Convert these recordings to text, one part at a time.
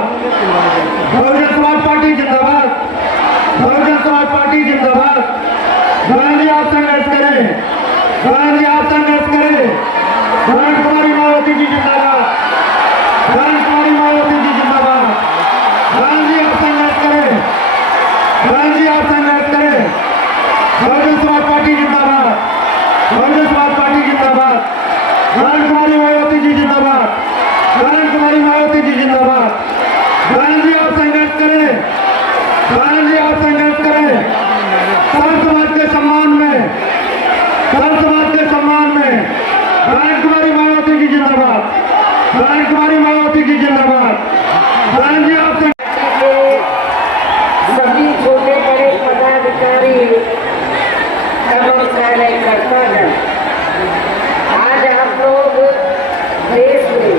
जिंदाबाद, बहुजन समाज पार्टी जिंदाबाद, बहुजन समाज पार्टी जिंदाबाद। बहन जी आप संघर्ष करें, बहन जी आप संघर्ष करें। बहन कुमारी मायावती जी जिंदाबाद, बहन कुमारी मायावती जी जिंदाबाद। बहन जी आप संघर्ष करें, बहन जी आप संघर्ष करें। बहुजन समाज पार्टी जिंदाबाद, बहुजन समाज पार्टी जिंदाबाद। बहन कुमारी मायावती जी जिंदाबाद, बहन कुमारी मायावती जी जिंदाबाद। बहन जी आप संघर्ष करें, बहन जी आप संघर्ष करें। सर्व समाज के सम्मान में, सर्व समाज के सम्मान में बहन कुमारी मायावती जी जिंदाबाद, बहन कुमारी मायावती जी जिंदाबाद। बहन जी आप सभी छोटे बड़े पदाधिकारी एवं कार्यकर्तागण, आज आप लोग देश में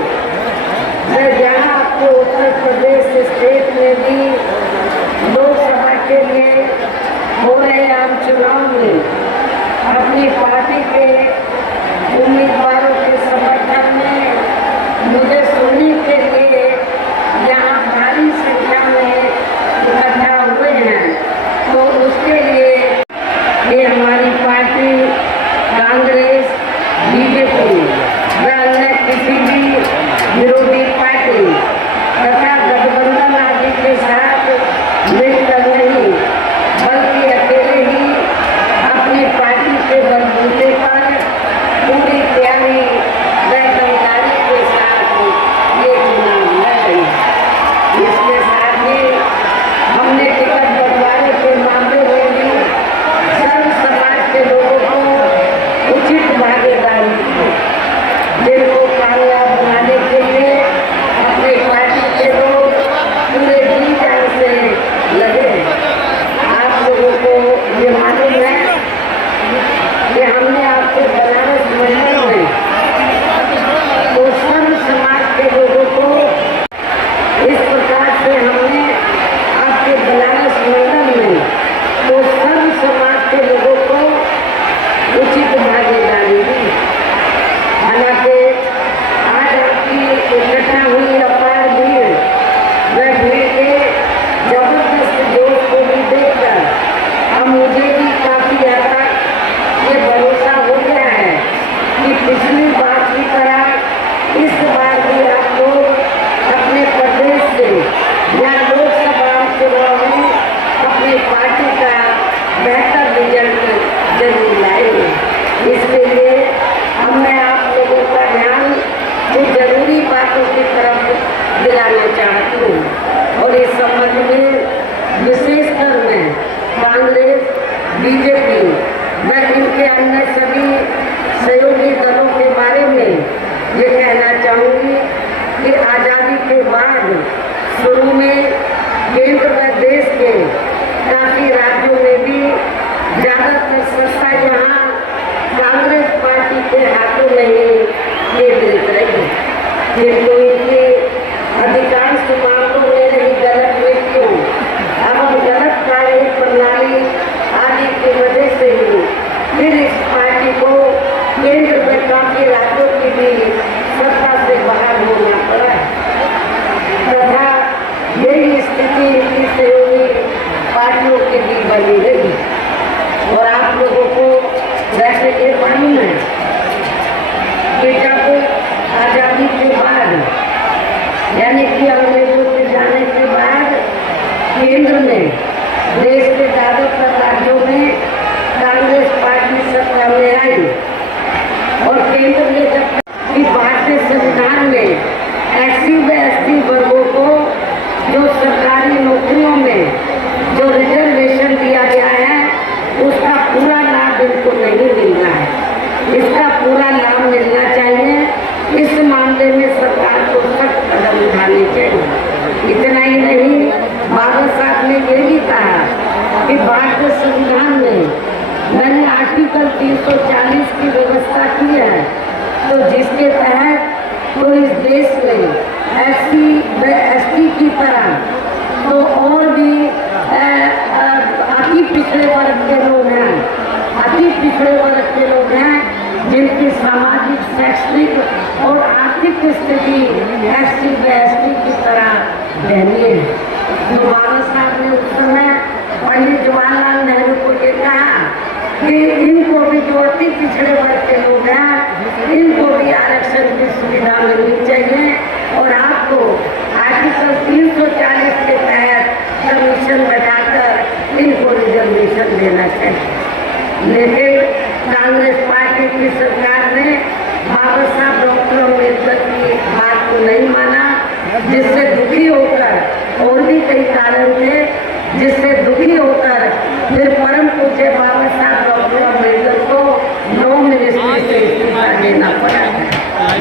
जहाँ आपको उत्तर प्रदेश स्टेट में भी लोकसभा के लिए हो रहे आम चुनाव में अपनी पार्टी के उम्मीदवारों के समर्थन में मुझे सुनने के लिए यहाँ भारी संख्या में इकट्ठा हुए हैं, तो उसके लिए ये हमारी पार्टी कांग्रेस, बीजेपी व अन्य किसी भी विरोधी पार्टी तथा गठबंधन आदि के साथ मिलकर नहीं बल्कि अकेले ही अपनी पार्टी के बलबूते पर पूरी तैयारी व तैयारी के साथ ये चुनाव लड़ रही है। इसके साथ ही हमने टिकट बंटवारे के मामले में भी सर्व समाज के लोगों को उचित भागीदारी दी, जिनको कामयाब बनाने के लिए अपनी पार्टी के लोग पूरे जी जान से लगे। आप लोगों को ये मालूम है कि हमने आपके बनारस मंडल में तो सर्व समाज के लोगों को इस प्रकार से हमने आपके बनारस मंडल में तो सर्व समाज के लोगों को उचित भागीदारी दी। हालांकि आज आपकी इकट्ठा हुई अपार भीड़ व भीड़ के जबरदस्त जोश को भी देखकर अब मुझे भी काफी हद तक ये भरोसा हो गया है कि पिछली बार की तरह इस बार भी आप लोग अपने प्रदेश से या लोकसभा चुनाव में अपनी पार्टी का बेहतर रिजल्ट जरूर लाएंगे। इसके लिए अब मैं आप लोगों का ध्यान कुछ जरूरी बातों की तरफ दिलाना चाहती हूँ और इस संबंध में विशेषकर मैं कांग्रेस, बीजेपी व इनके अन्य सभी सहयोगी दलों के बारे में ये कहना चाहूँगी कि आज़ादी के बाद शुरू में केंद्र व देश के काफ़ी राज्यों में भी ज़्यादातर सत्ता यहाँ कांग्रेस पार्टी के हाथों में ही केंद्रित रही, किंतु इनकी अधिकांश मामलों में रही गलत नीतियों एवं गलत कार्य प्रणाली आदि की वजह से ही फिर इस पार्टी को केंद्र में काफी राज्यों की भी सत्ता से बाहर होना पड़ा तथा यही स्थिति इनकी सहयोगी पार्टियों की भी बनी रही। और आप लोगों को वैसे ये मालूम है कि जब आज़ादी के बाद यानी कि अंग्रेजों के जाने के बाद केंद्र में देश के ज़्यादातर राज्यों में कांग्रेस पार्टी सत्ता में आई और केंद्र में जब कि भारतीय संविधान में एससी व एसटी वर्गों को जो सरकारी नौकरियों में जो रिजर्वेशन दिया गया है उसका पूरा लाभ इनको नहीं मिल रहा है। इसका पूरा लाभ मिलना चाहिए। इस मामले में सरकार को सख्त कदम उठाने चाहिए। इतना ही नहीं, बाबा साहब ने ये भी कहा कि भारतीय संविधान में मैंने आर्टिकल 340 की व्यवस्था की है, तो जिसके तहत तो इस देश में एससी व एसटी की तरह तो और भी अति पिछड़े वर्ग के लोग हैं, अति पिछड़े वर्ग के लोग हैं जिनकी सामाजिक, शैक्षणिक और आर्थिक स्थिति एससी व एसटी की तरह पहनिए। तो बाबा साहब ने उस समय पंडित जवाहरलाल नेहरू को ये कहा कि इनको भी जो अति पिछड़े वर्ग के लोग हैं, इनको भी आरक्षण की सुविधा मिलनी चाहिए और आपको आर्टिकल 340 के तहत कमीशन बैठाकर इनको रिजर्वेशन देना चाहिए। लेकिन कांग्रेस पार्टी की सरकार ने बाबा साहब डॉक्टर अम्बेडकर की बात को नहीं माना, जिससे दुखी होकर और भी कई कारण थे, जिससे दुखी होकर फिर परम पूज्य बाबा साहब डॉक्टर अम्बेडकर को 9 मिनिस्ट्री से इस्तीफा देना पड़ा।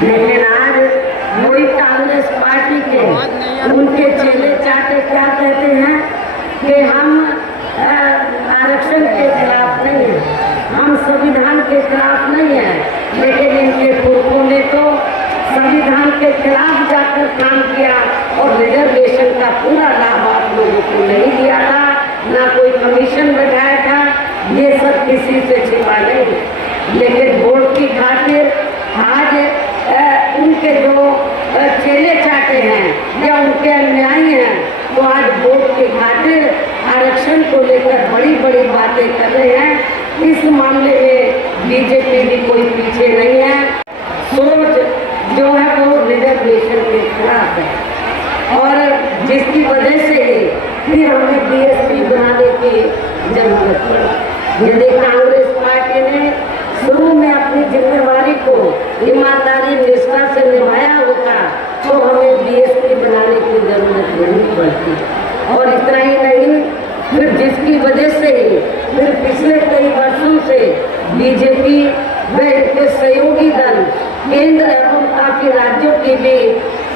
लेकिन आज वही कांग्रेस पार्टी के उनके चेले चाटे क्या कहते हैं कि हम आरक्षण के खिलाफ नहीं है, हम संविधान के खिलाफ नहीं है, लेकिन इनके पुरखों ने तो संविधान के खिलाफ जाकर काम किया और रिजर्वेशन का पूरा लाभ आप लोगों को नहीं दिया था, ना कोई कमीशन बैठाया था। ये सब किसी से छिपा नहीं। लेकिन वोट की खातिर आज उनके जो चेले चाटे हैं या उनके अन्यायी हैं, वो आज वोट की खातिर आरक्षण को लेकर बड़ी बड़ी बातें कर रहे हैं। इस मामले में बीजेपी भी कोई पीछे नहीं है। सोच जो है वो रिजर्वेशन के खिलाफ है और जिसकी वजह से फिर हमें बीएसपी बनाने की जरूरत है। यदि कांग्रेस पार्टी ने शुरू में अपनी जिम्मेवारी को ईमानदारी निष्ठा से निभाया होता तो हमें बीएसपी बनाने की जरूरत नहीं पड़ती। और इतना ही नहीं, फिर जिसकी वजह से फिर पिछले कई वर्षों से बीजेपी व इनके सहयोगी दल केंद्र एवं काफी राज्यों की भी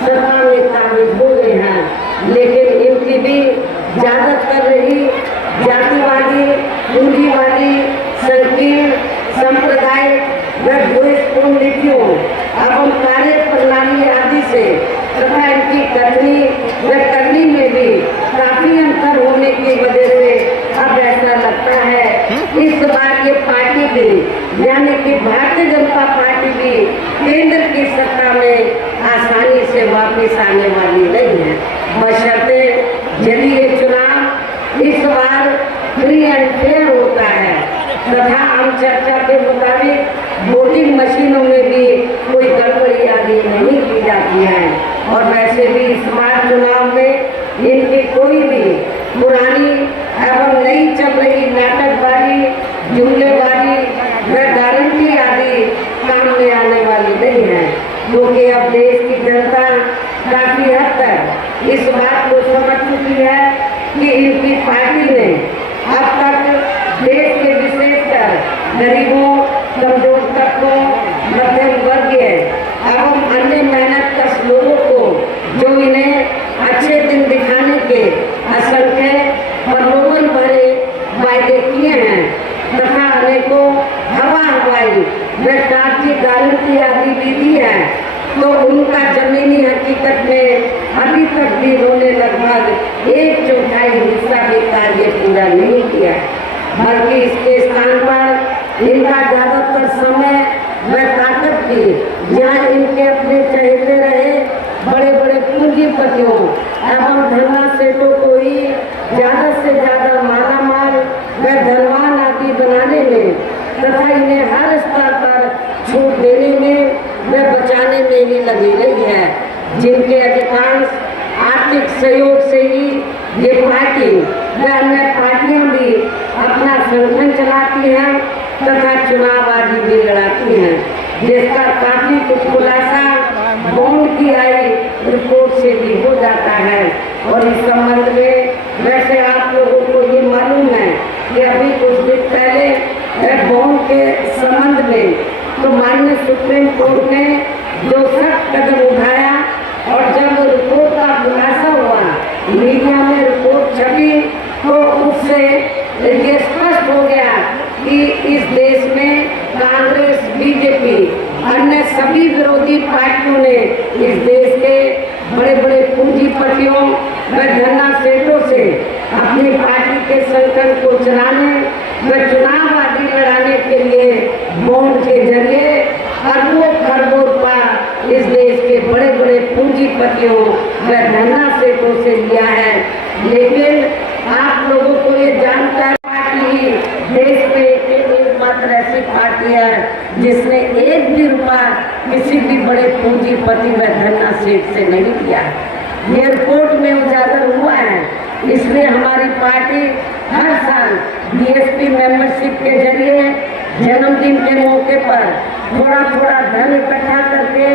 सत्ता में काबिज हो गए हैं, लेकिन इनकी भी ज्यादातर रही जातिवादी, पूंजीवादी, संकीर्ण, सांप्रदायिक व द्वेषपूर्ण नीतियों एवं कार्य प्रणाली आदि से तथा इनकी कथनी व करनी में भी काफी अंतर होने की वजह से अब ऐसा लगता है इस बार ये पार्टी भी यानी कि भारतीय जनता पार्टी भी केंद्र की सत्ता में आसानी से वापस आने वाली नहीं है। बशर्ते यदि ये चुनाव इस बार फ्री एंड फेयर होता है तथा आम चर्चा के मुताबिक वोटिंग मशीनों में भी कोई गड़बड़ी आदि नहीं की जाती है। और वैसे भी इस बार चुनाव में इनकी कोई भी पुरानी एवं नई चल रही नाटकबाजी, जुमलेबाजी व गारंटी आदि काम में आने वाली नहीं है, क्योंकि अब देश की जनता काफी हद तक इस बात को समझ चुकी है कि इनकी पार्टी ने अब तक देश के विशेषकर गरीबों, कमजोर तबकों, मध्यम वर्गीय एवं अन्य मेहनतकश लोगों को जो इन्हें अच्छे दिन दिखाने के असंख्य प्रलोभन भरे वायदे किए हैं तथा अनेकों हवाई व काफी गारंटी आदि भी दी है, तो उनका जमीनी हकीकत में अभी तक भी इन्होंने लगभग 1/4 हिस्सा भी कार्य पूरा नहीं किया, बल्कि इसके स्थान पर इनका ज्यादातर समय व ताकत भी जहाँ इनके अपने चहेते रहे बड़े बड़े पूंजीपतियों एवं धनवान सेठों को ही ज्यादा से ज्यादा मालामाल व धनवान आदि बनाने में तथा इन्हें हर स्तर पर छूट देने में व बचाने में ही लगी रही है, जिनके अधिकांश आर्थिक सहयोग से ही ये पार्टी व अन्य पार्टियां भी अपना संगठन चलाती हैं तथा चुनाव आदि भी लड़ाती हैं, जिसका काफी कुछ खुलासा बॉन्ड की आई रिपोर्ट से भी हो जाता है। और इस संबंध में वैसे आप लोगों को ये मालूम है कि अभी कुछ दिन पहले बॉन्ड के संबंध में तो माननीय सुप्रीम कोर्ट ने जो सख्त कदम उठाया और जब रिपोर्ट का खुलासा हुआ, मीडिया में रिपोर्ट छपी, तो उससे ये स्पष्ट हो गया कि इस देश में कांग्रेस, बीजेपी, अन्य सभी विरोधी पार्टियों ने इस देश के बड़े बड़े पूंजीपतियों व धनना सेठों से अपनी पार्टी के संगठन को चलाने व चुनाव आदि लड़ाने के लिए बॉन्ड के जरिए अरबों खरबों रुपया इस देश के बड़े बड़े पूंजीपतियों व धन्ना सेठों से लिया है। लेकिन आप लोगों को ये जानकर पार्टी देश में एकमात्र ऐसी पार्टी है जिसने एक भी रुपया किसी भी बड़े पूंजीपति व धन्ना सेठ से नहीं लिया। ये रिपोर्ट में उजागर हुआ है। इसलिए हमारी पार्टी हर साल बीएसपी मेंबरशिप के जरिए जन्मदिन के मौके पर थोड़ा थोड़ा धन इकट्ठा करके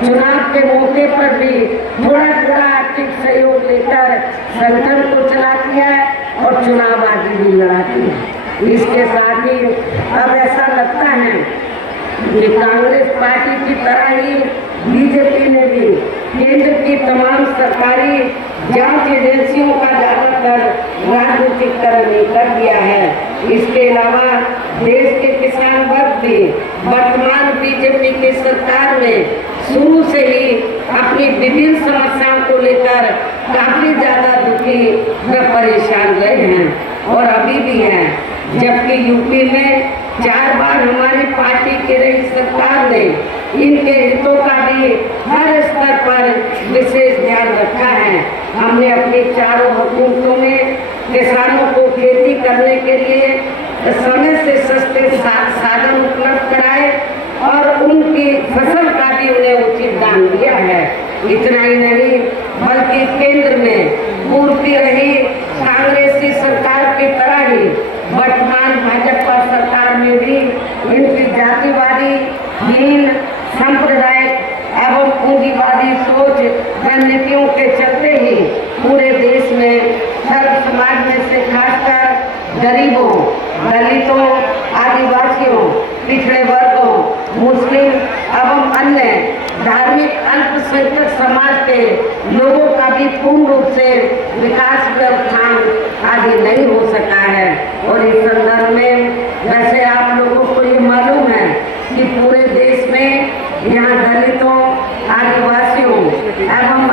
चुनाव के मौके पर भी थोड़ा थोड़ा आर्थिक सहयोग लेकर संगठन को चलाती है और चुनाव आदि भी लड़ाती है। इसके साथ ही अब ऐसा लगता है कि कांग्रेस पार्टी की तरह ही बीजेपी ने भी केंद्र की तमाम सरकारी जांच एजेंसियों का ज्यादातर राजनीतिकरण कर दिया है। इसके अलावा देश के किसान वर्ग भी वर्तमान बीजेपी की सरकार में शुरू से ही अपनी विभिन्न समस्याओं को लेकर काफी ज्यादा दुखी व परेशान रहे हैं और अभी भी हैं। जबकि यूपी में 4 बार हमारी पार्टी की रही सरकार ने इनके हितों का भी हर स्तर पर विशेष ध्यान रखा है। हमने अपनी चारों हुकूमतों में किसानों को खेती करने के लिए समय से सस्ते साधन उपलब्ध कराए और उनकी फसल का भी उन्हें उचित दाम दिया है। इतना ही नहीं बल्कि केंद्र में पूर्व रही कांग्रेसी सरकार की तरह ही वर्तमान भाजपा सरकार में भी इनकी जातिवादी, दीन, सांप्रदायिक एवं पूंजीवादी सोच रणनीतियों के चलते ही पूरे देश में सर्व समाज में से खासकर गरीबों, दलितों, आदिवासियों, पिछड़े वर्गों, मुस्लिम एवं अन्य धार्मिक अल्पसंख्यक समाज के लोगों का भी पूर्ण रूप से विकास व उत्थान आदि नहीं हो सका है। और इस संदर्भ में वैसे आप लोगों को ये मालूम है कि पूरे देश में यहाँ दलितों, आदिवासियों एवं